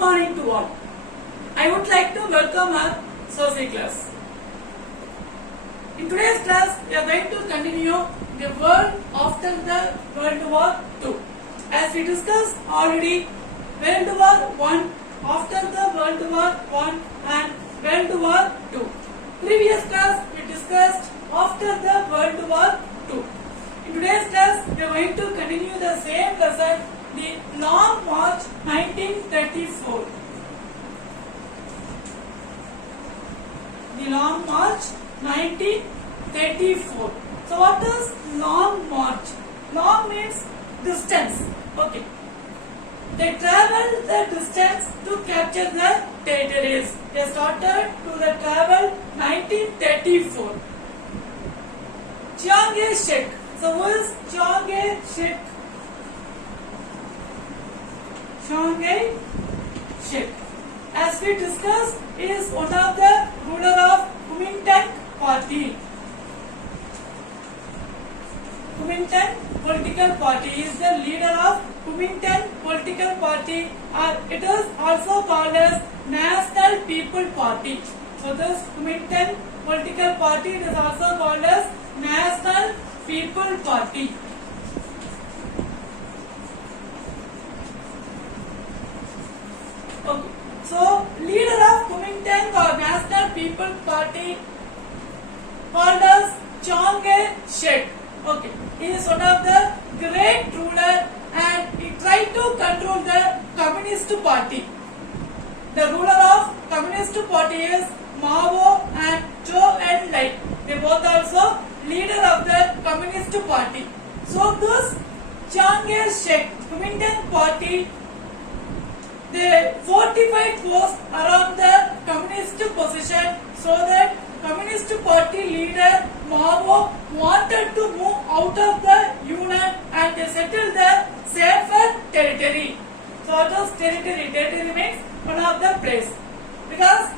morning to all. I would like to welcome our social class. In today's class, we are going to continue the world after the World War II. As we discussed already, World War I, after the World War I and World War II. Previous class, we discussed after the World War II. In today's class, we are going to continue the same lesson, the Long March 1934. The Long March 1934. So what is Long March? Long means distance. Okay. They traveled the distance to capture the territories. They started to the travel 1934. Chiang Kai-shek. So who is Chiang Kai-shek? Chiang Kai-shek. As we discussed, is one of the ruler of Kuomintang party. Kuomintang political party is the leader of Kuomintang political party, or it is also called as National People Party. So this Kuomintang political party is also called as National People Party. Okay. So leader of Kuomintang or National People Party called as Chiang Kai-shek. Okay. He is one of the great ruler and he tried to control the Communist Party. The ruler of Communist Party is Mao and Zhou Enlai. They both also leader of the Communist Party. So this Chiang Kai-shek Kuomintang Party, they fortified posts around the Communist position so that Communist Party leader Mao wanted to move out of the Yunnan and they settled the safer territory. So what is territory? Territory means one of the place. Because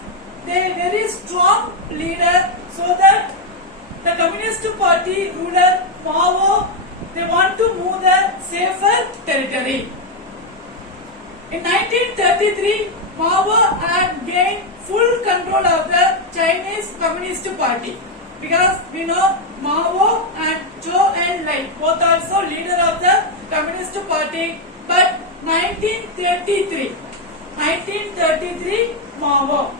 they are very strong leader so that the Communist Party ruler Mao, they want to move the safer territory. In 1933, Mao had gained full control of the Chinese Communist Party because we know Mao and Zhou Enlai both also leader of the Communist Party. But 1933 Mao.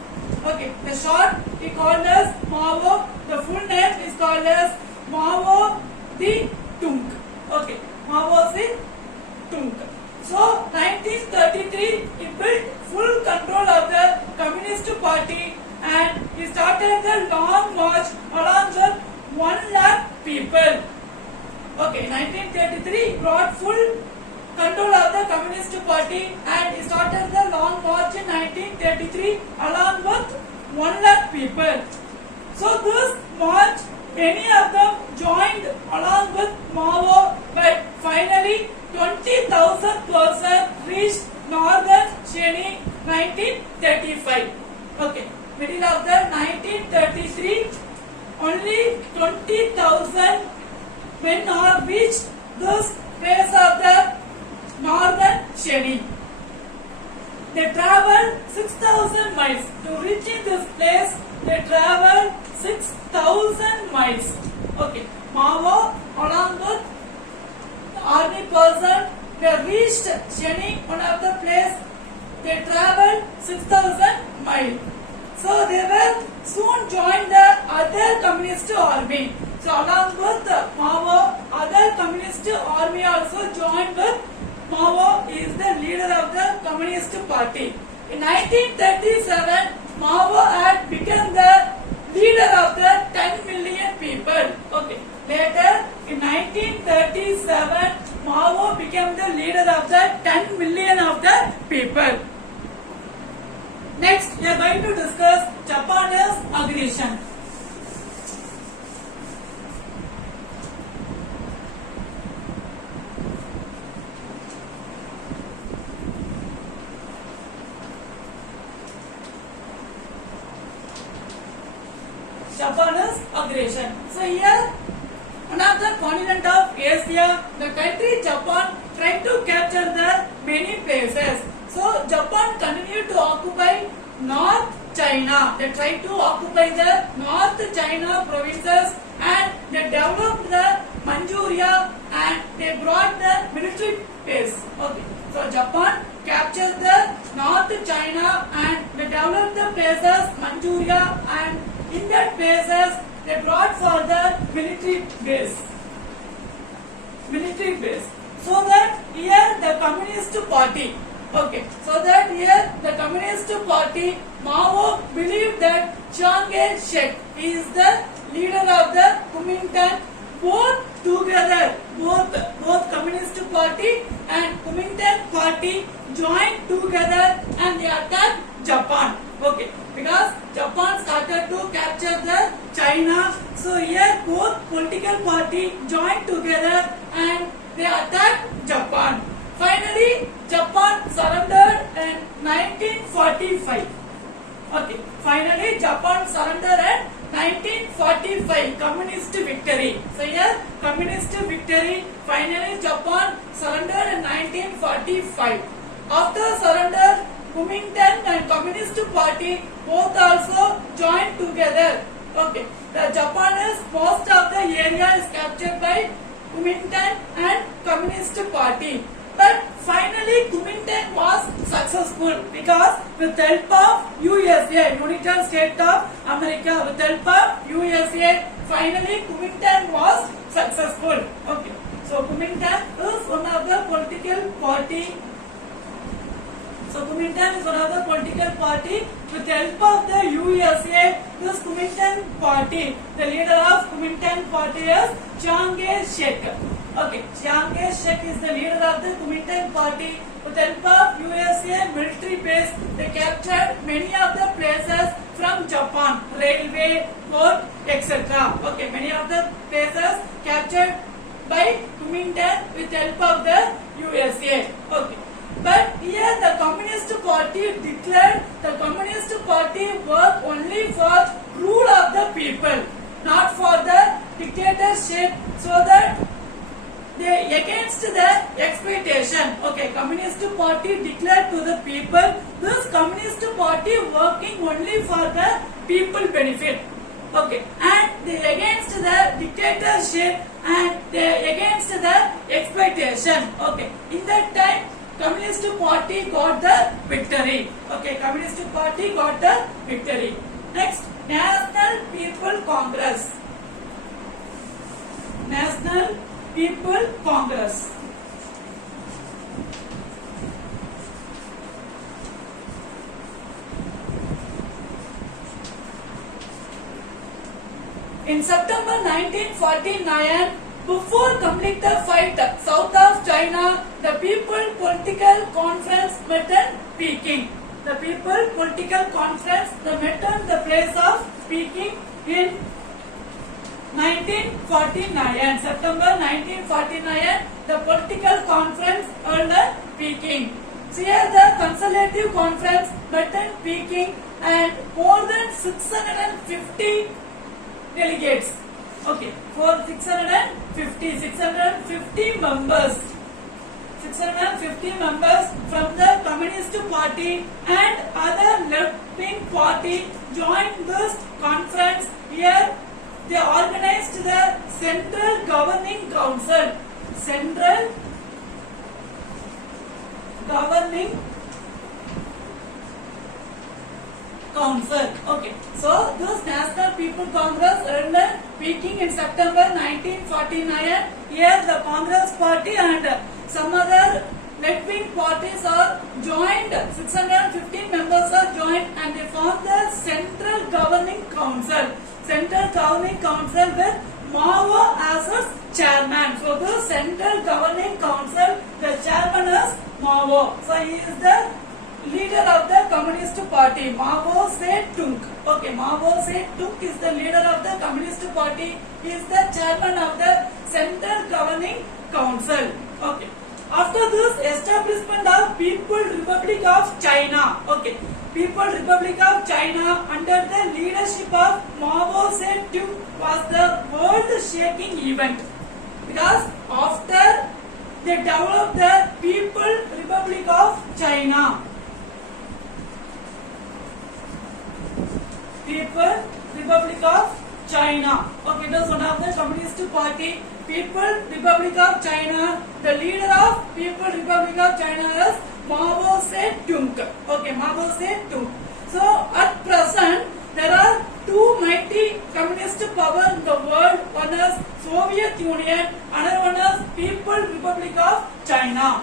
Okay, the short he called as Mao. The full name is called as Mao Zedong. Okay, Mao Zedong. So 1933 he built full control of the Communist Party and he started the long march along with 1 lakh people. Okay, 1933 he brought full control of the Communist Party and he started the long march in 1933 along with 1 lakh people. So this march, many of them joined along with Mao, but finally 20,000 persons reached northern Shenhe 1935. Okay, middle of the 1933, only 20,000 men are reached this place of the northern Shenhe. They traveled 6,000 miles. To reach this place, they traveled 6,000 miles. Okay, Mao along with army person, they reached Shenhe, one of the place. They traveled 6,000 miles. So they will soon join the other communist army. So along with Mao, other communist army also joined with Mao. He is the leader of the Communist Party. In 1937, Mao had become the leader of the 10 million people. Okay. Later, in 1937, Mao became the leader of the 10 million of the people. Next, we are going to discuss Japanese aggression. Japanese aggression. So here, one of the continent of Asia, the country Japan tried to capture the many places. So Japan continued China. They tried to occupy the North China provinces and they developed the Manchuria and they brought the military base. Okay, so Japan captured the North China and they developed the places Manchuria and in that places they brought for the military base. Military base. So that here the Communist Party. Okay, so that here the Communist Party, Mao believed that Chiang Kai-shek is the leader of the Kuomintang. Both together, both Communist Party and Kuomintang Party joined together and they attacked Japan. Okay, because Japan started to capture the China. So here both political party joined together and they attacked Japan. Finally, Japan surrendered in 1945. Okay, finally Japan surrendered in 1945. Communist victory. So here communist victory. Finally Japan surrendered in 1945. After surrender, Kuomintang and Communist Party both also joined together. Okay, the Japan is most of the area is captured by Kuomintang and Communist Party. But finally Kuomintang was successful because with the help of USA, United States of America, with the help of USA, finally Kuomintang was successful. Okay, so Kuomintang is one of the political party. So Kuomintang is one of the political party. With the help of the USA, this Kuomintang party, the leader of Kuomintang party is Chiang Kai-shek. Okay, Chiang Kai-shek is the leader of the Kuomintang party. With the help of USA military base, they captured many of the places from Japan, railway, port, etc. Okay, many of the places captured by Kuomintang with the help of the USA. Okay. But here the Communist Party declared the Communist Party work only for rule of the people, not for the dictatorship, so that they against the exploitation. Okay, Communist Party declared to the people, this Communist Party working only for the people benefit. Okay, and they against the dictatorship and they against the exploitation. Okay, in that time Communist Party got the victory. Okay, Communist Party got the victory. Next, National People Congress. National People Congress. In September 1949, before complete the fight south of China, the People Political Conference met in Peking. The People Political Conference met in the place of Peking in 1949. September 1949, the political conference held in Peking. So here the Consultative Conference met in Peking and more than 650 delegates. Okay, for 650 members. 650 members from the Communist Party and other left-wing party joined this conference. Here they organized the Central Governing Council. Central Governing Council. Okay, so this National People Congress held in Peking in September 1949. Here the Congress Party and some other left-wing parties are joined. 615 members are joined and they formed the Central Governing Council. Central Governing Council with Mao as its chairman. So the Central Governing Council, the chairman is Mao. So he is the leader of the Communist Party, Mao Zedong. Okay, Mao Zedong is the leader of the Communist Party. He is the chairman of the Central Governing Council. Okay. After this establishment of People Republic of China. Okay. People Republic of China under the leadership of Mao Zedong was the world-shaking event. Because after they developed the People Republic of China. People Republic of China. Okay, it was one of the Communist Party. People Republic of China. The leader of People Republic of China is Mao Zedong. Okay, Mao Zedong. So at present there are two mighty communist power in the world. One is Soviet Union, another one is People Republic of China.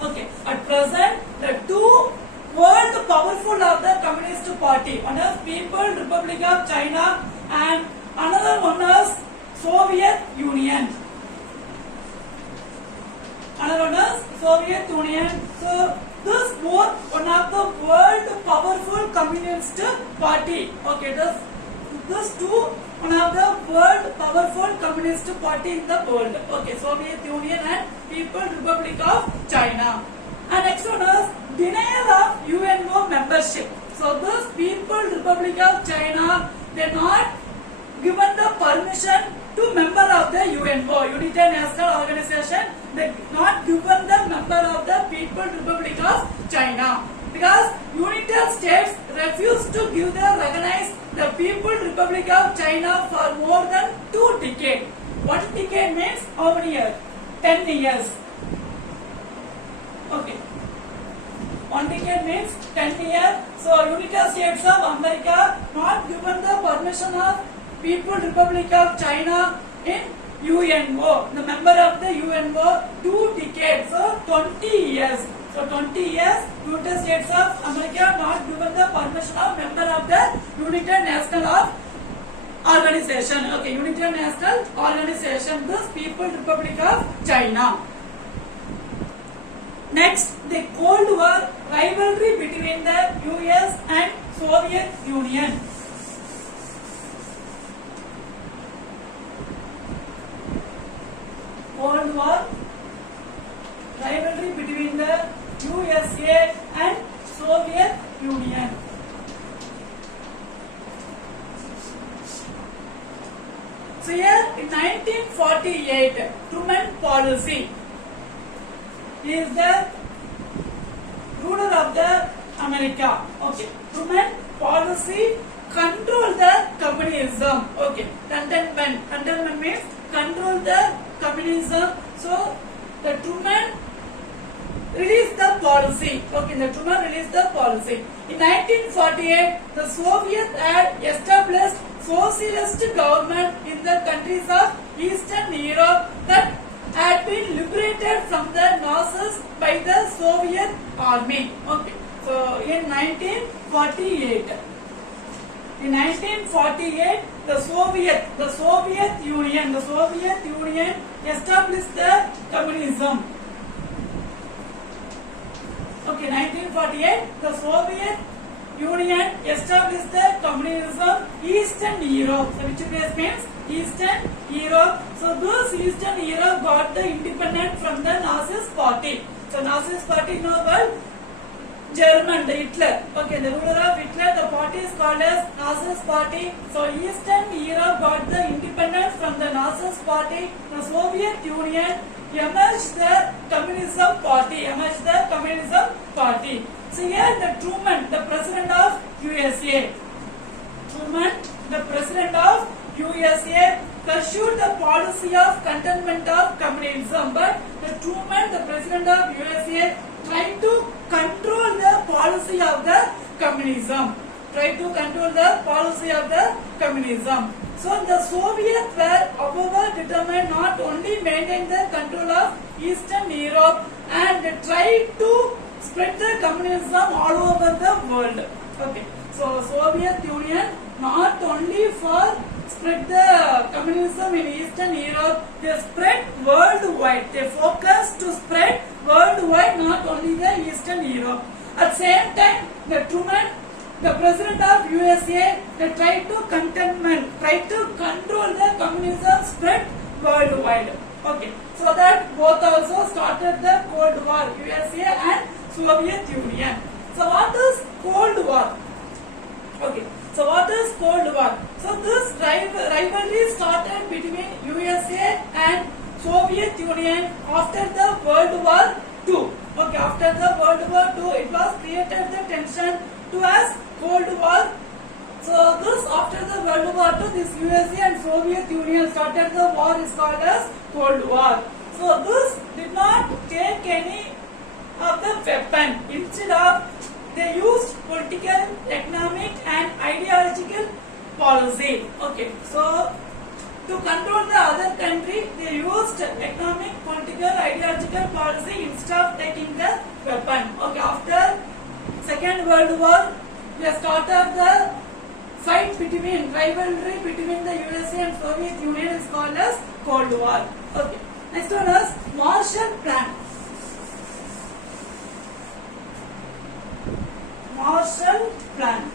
Okay, at present the two world powerful of the Communist Party. One is People Republic of China and another one is Soviet Union. Another one is Soviet Union. So this both one of the world powerful Communist Party. Okay, this two one of the world powerful Communist Party in the world. Okay, Soviet Union and People Republic of China. And next one is denial of UNO membership. So this People Republic of China, they not given the permission to member of the UNO, United National Organization. They not given the member of the People Republic of China because United States refused to give the recognize the People Republic of China for more than 2 decades. 1 decade means how many years? 10 years. Okay. 1 decade means 10 years. So United States of America not given the permission of People Republic of China in UNO, the member of the UNO 2 decades, so 20 years. So 20 years, United States of America not given the permission of member of the United National Organization. Okay, United National Organization, this People Republic of China. Next, the Cold War rivalry between the US and Soviet Union. Cold War rivalry between the USA and Soviet Union. So here in 1948, Truman policy is the ruler of the America. Okay, Truman policy control the communism. Okay, containment means control the communism. So the Truman released the policy. Okay, the Truman released the policy. In 1948, the Soviets had established socialist government in the countries of Eastern Europe that had been liberated from the Nazis by the Soviet army. Okay, so in 1948. In 1948, the Soviet Union established the communism. Okay, 1948, the Soviet Union established the communism Eastern Europe. So which place means Eastern Europe. So this Eastern Europe got the independence from the Nazis party. So Nazis party called German, the Hitler. Okay, the ruler of Hitler, the party is called as Nazis party. So Eastern Europe got the independence from the Nazis party. The Soviet Union emerged the communism party. So here the Truman, the president of USA. Truman, the president of USA, pursued the policy of containment of communism. But the Truman, the president of USA, tried to control the policy of the communism. So the Soviets were however determined not only maintain the control of Eastern Europe and tried to spread the communism all over the world. Okay, so Soviet Union not only for spread the communism in Eastern Europe, they spread worldwide. They focused to spread worldwide, not only the Eastern Europe. At same time, the Truman, the president of USA, they tried to control the communism spread worldwide. Okay, so that both also started the Cold War, USA and Soviet Union. So what is Cold War? Okay, so what is Cold War? So this rivalry started between USA and Soviet Union after the World War II. Okay, after the World War II, it was created the tension to as Cold War. So this after the World War II, this USA and Soviet Union started the war is called as Cold War. So this did not take any of the weapon. Instead of they used political, economic and ideological policy. Okay, so to control the other country, they used economic, political, ideological policy instead of taking the weapon. Okay, after Second World War, they started the fight between, rivalry between the USA and Soviet Union is called as Cold War. Okay, next one is Marshall Plan. Marshall Plan.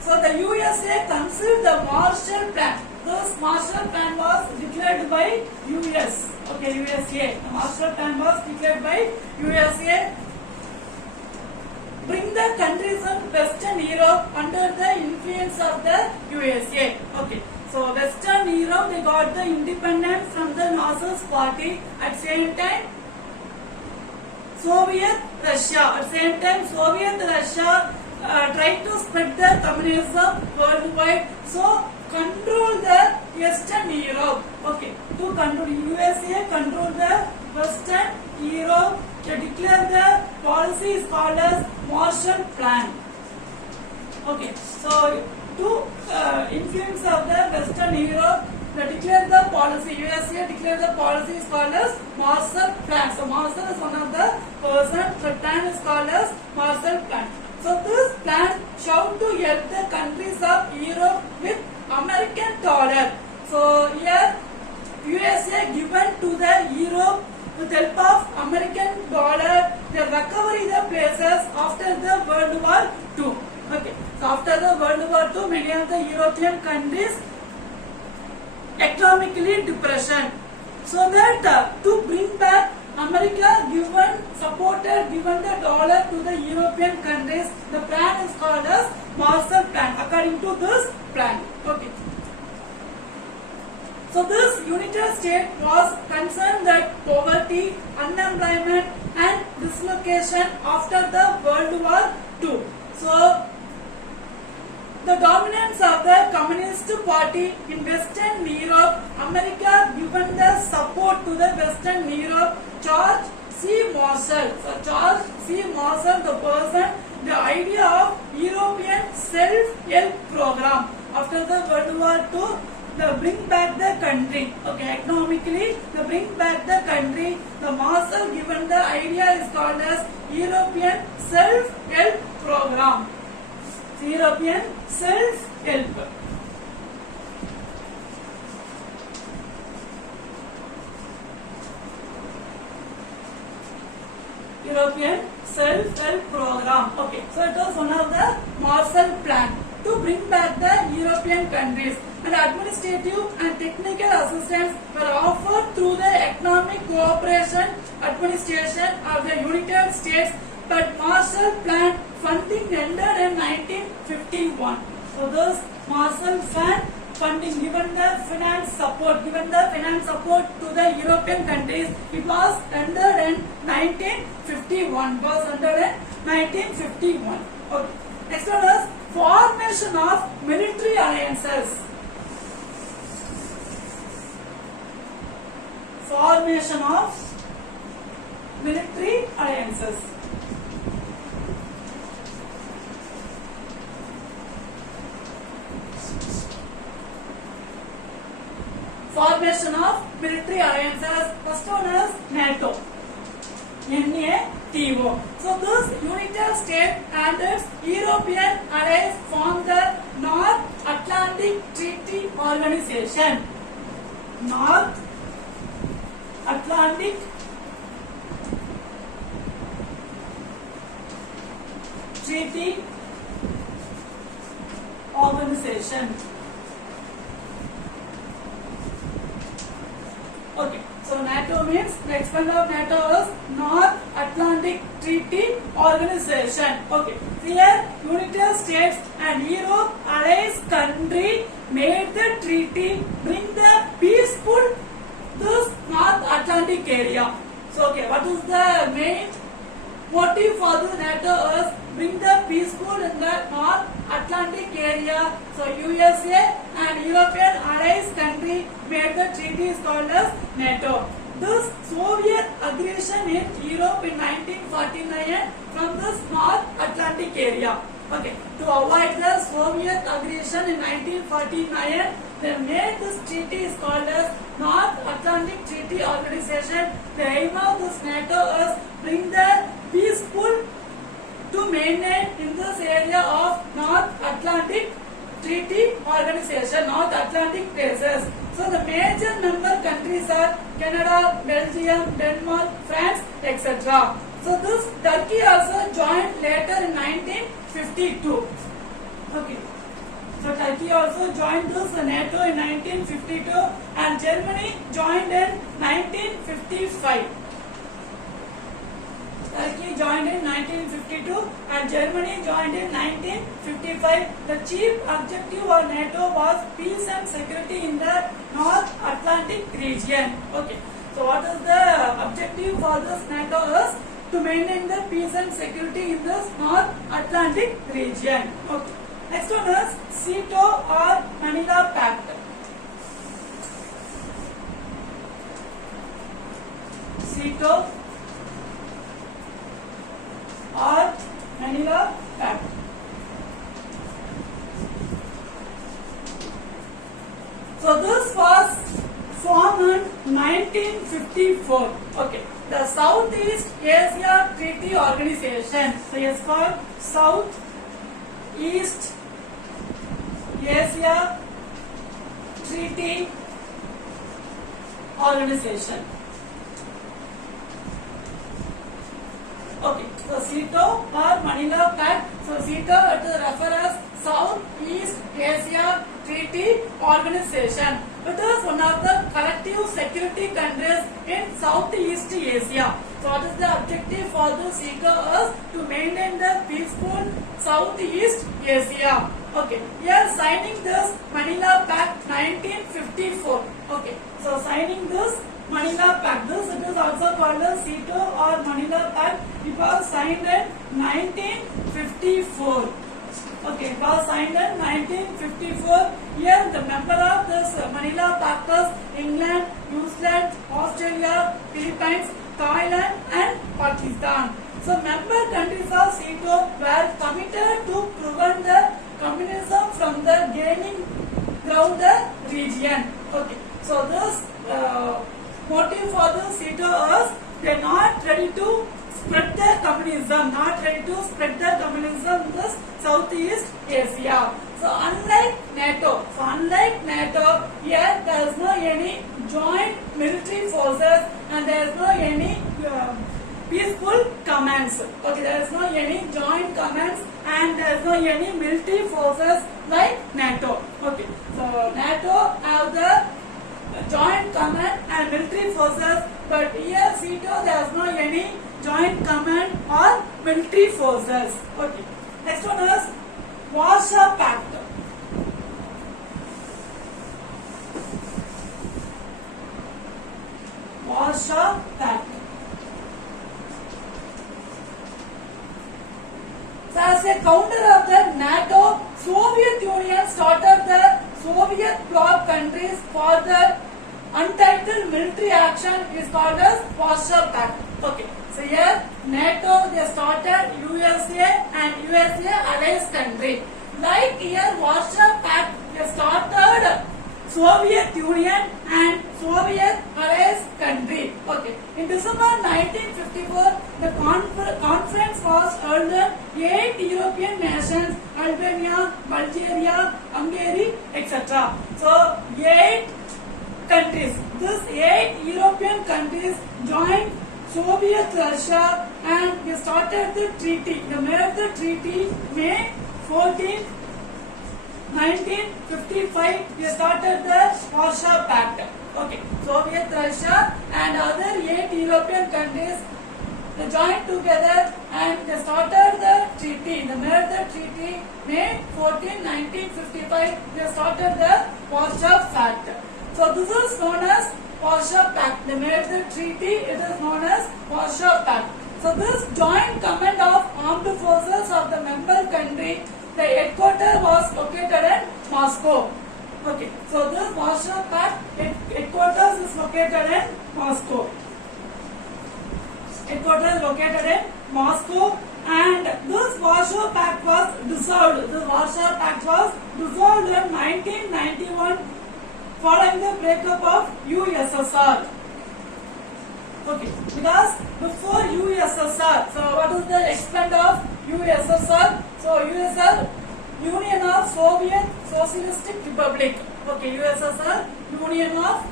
So the USA conceived the Marshall Plan. This Marshall Plan was declared by US. Okay, USA. The Marshall Plan was declared by USA. Bring the countries in Western Europe under the influence of the USA. Okay. So Western Europe, they got the independence from the Nazis party. At same time, Soviet Russia. At same time, Soviet Russia tried to spread the communism worldwide. So control the Western Europe. Okay, to control USA, control the Western Europe. They declare the policy is called as Marshall Plan. Okay, so to influence of the Western Europe, they declare the policy. USA declared the policy is called as Marshall Plan. So Marshall is one of the person. The plan is called as Marshall Plan. So this plan showed to help the countries of Europe with American dollar. So here USA given to the Europe with help of American dollar. They recovery the places after the World War II. Okay. So after the World War II, many of the European countries economically depression. So that to bring back America given the dollar to the European countries, the plan is called as Marshall Plan according to this plan. Okay. So this United States was concerned that poverty, unemployment and dislocation after the World War II. So the dominance of the Communist Party in Western Europe, America given the support to the Western Europe, George C. Marshall. So George C. Marshall, the person, the idea of European self-help program after the World War II, they bring back the country. Okay, economically, they bring back the country. The Marshall given the idea is called as European self-help program. European self-help. European self-help program. Okay, so it was one of the Marshall Plan to bring back the European countries, and administrative and technical assistance were offered through the Economic Cooperation Administration of the United States, but Marshall Plan funding ended in 1951. So this Marshall Plan funding given the finance support to the European countries, it was ended in 1951. Was ended in 1951. Okay. Next one is formation of military alliances. Formation of military alliances. Formation of military alliances. First one is NATO. NATO. So this United States and its European allies form the North Atlantic Treaty Organization. North Atlantic Treaty Organization. Okay, so NATO means the expansion of NATO is North Atlantic Treaty Organization. Okay, here United States and Europe allies country made the treaty bring the peaceful this North Atlantic area. So, okay, what is the main motive for the NATO is bring the peaceful in the North Atlantic area. So USA and European allies country made the treaty is called as NATO. This Soviet aggression in Europe in 1949 from this North Atlantic area. Okay, to avoid the Soviet aggression in 1949, they made this treaty is called as North Atlantic Treaty Organization. The aim of this NATO is bring the peaceful to maintain in this area of North Atlantic Treaty Organization, North Atlantic places. So the major member countries are Canada, Belgium, Denmark, France, etc. So this Turkey also joined later in 1952. Okay. So Turkey also joined this NATO in 1952 and Germany joined in 1955. Turkey joined in 1952 and Germany joined in 1955. The chief objective of NATO was peace and security in the North Atlantic region. Okay. So what is the objective for this NATO is to maintain the peace and security in this North Atlantic region. Okay. Next one is SEATO or Manila Pact. SEATO or Manila Pact. So this was formed in 1954. Okay. The Southeast Asia Treaty Organization. So it's called Southeast Asia Treaty Organization. Okay, so SEATO or Manila Pact. So SEATO it refers as Southeast Asia Treaty Organization. It is one of the collective security countries in Southeast Asia. So what is the objective for the SEATO is to maintain the peaceful Southeast Asia. Okay, here signing this Manila Pact 1954. Okay, so signing this Manila Pact, this it is also called as SEATO or Manila Pact. It was signed in 1954. Okay, it was signed in 1954. Here the member of this Manila Pact is England, New Zealand, Australia, Philippines, Thailand and Pakistan. So member countries of SEATO were committed to prevent the communism from the gaining ground the region. Okay, so this motive for the SEATO is they are not ready to spread the communism, in this Southeast Asia. So unlike NATO, here there is no any joint military forces and there is no any peaceful commands. Okay, there is no any joint commands and there is no any military forces like NATO. Okay, so NATO have the joint command and military forces, but here SEATO there is no any joint command or military forces. Okay, next one is Warsaw Pact. Warsaw Pact. So as a counter of the NATO, Soviet Union started the Soviet bloc countries for the untitled military action is called as Warsaw Pact. Okay, so here NATO they started USA and USA allies country. Like here Warsaw Pact they started Soviet Union and Soviet allies country. Okay, in December 1954 the conference was held in 8 European nations: Albania, Bulgaria, Hungary, etc. So 8 countries. These 8 European countries joined Soviet Russia and they started the treaty. They made the treaty May 14, 1955. They started the Warsaw Pact. Okay, Soviet Russia and other 8 European countries they joined together and they started the treaty. They made the treaty May 14, 1955. They started the Warsaw Pact. So this is known as Warsaw Pact. They made the treaty. It is known as Warsaw Pact. So this joint command of armed forces of the member country, the headquarters was located in Moscow. Okay. So this Warsaw Pact headquarters is located in Moscow. Headquarters is located in Moscow, and this Warsaw Pact was dissolved. This Warsaw Pact was dissolved in 1991 following the breakup of USSR. Okay, because before USSR, so what is the extent of USSR? So USSR, Union of Soviet Socialistic Republic. Okay, USSR, Union of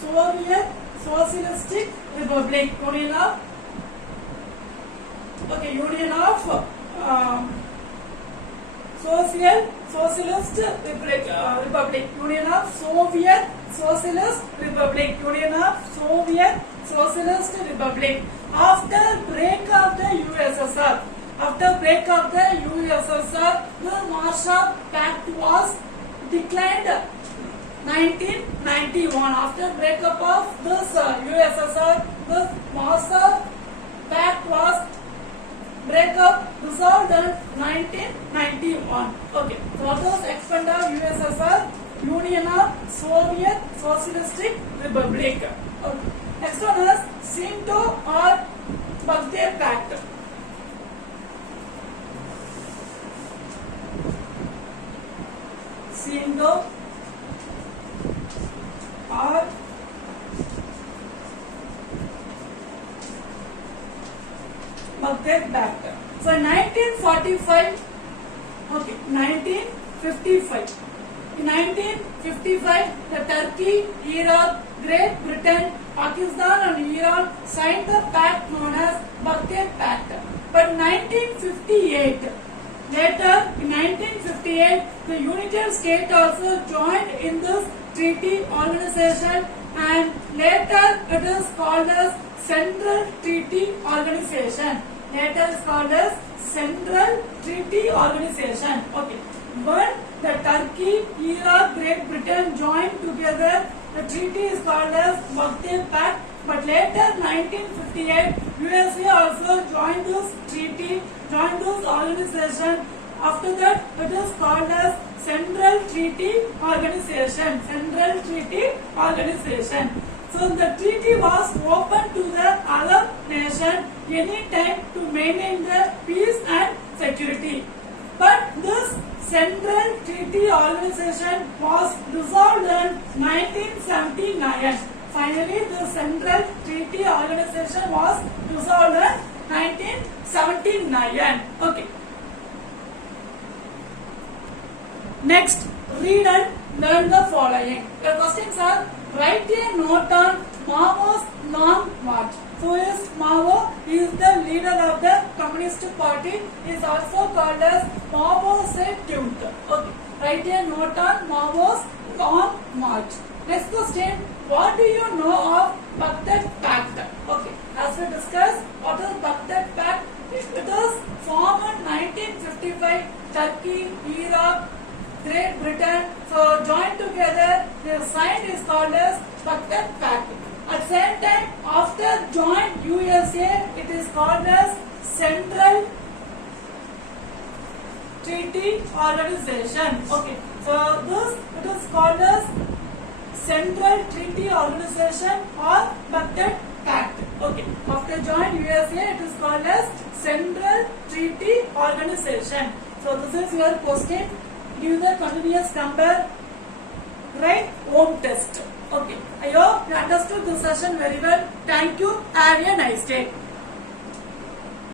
Soviet Socialistic Republic. Union of Socialist Republic. Union of Soviet Socialist Republic. Union of Soviet Socialist Republic. After break of the USSR, the Warsaw Pact was declined 1991. After breakup of this USSR, this Warsaw Pact was dissolved in 1991. Okay, so what was expand of USSR? Union of Soviet Socialistic Republic. Okay. Next one is Shinto or Baghdad Pact. Shinto or Baghdad Pact. So 1945, okay, 1955. In 1955, the Turkey, Iraq, Great Britain, Pakistan and Iran signed the pact known as Baghdad Pact. But 1958, later in 1958, the United States also joined in this treaty organization, and later it is called as Central Treaty Organization. Later is called as Central Treaty Organization. Okay. When the Turkey, Iraq, Great Britain joined together, the treaty is called as Baghdad Pact. But later, 1958, USA also joined this treaty, joined this organization. After that, it is called as Central Treaty Organization. Central Treaty Organization. So the treaty was open to the other nation anytime to maintain the peace and security. But this Central Treaty Organization was dissolved in 1979. Finally, the Central Treaty Organization was dissolved in 1979. Okay. Next, read and learn the following. The questions are: write a note on Mao's long march. Who is Mao? He is the leader of the Communist Party. He is also called as Mao Zedong. Okay. Write a note on Mao's long march. Next question: what do you know of Baghdad Pact? Okay. As we discussed, what is Baghdad Pact? It is formed in 1955. Turkey, Iraq, Great Britain, so joined together, the sign is called as Baghdad Pact. At same time, after joined USA, it is called as Central Treaty Organization. Okay, so this it is called as Central Treaty Organization or Baghdad Pact. Okay, after joined USA, it is called as Central Treaty Organization. So this is your question. Give the continuous number, write home test. Okay. I hope you understood this session very well. Thank you. Have a nice day.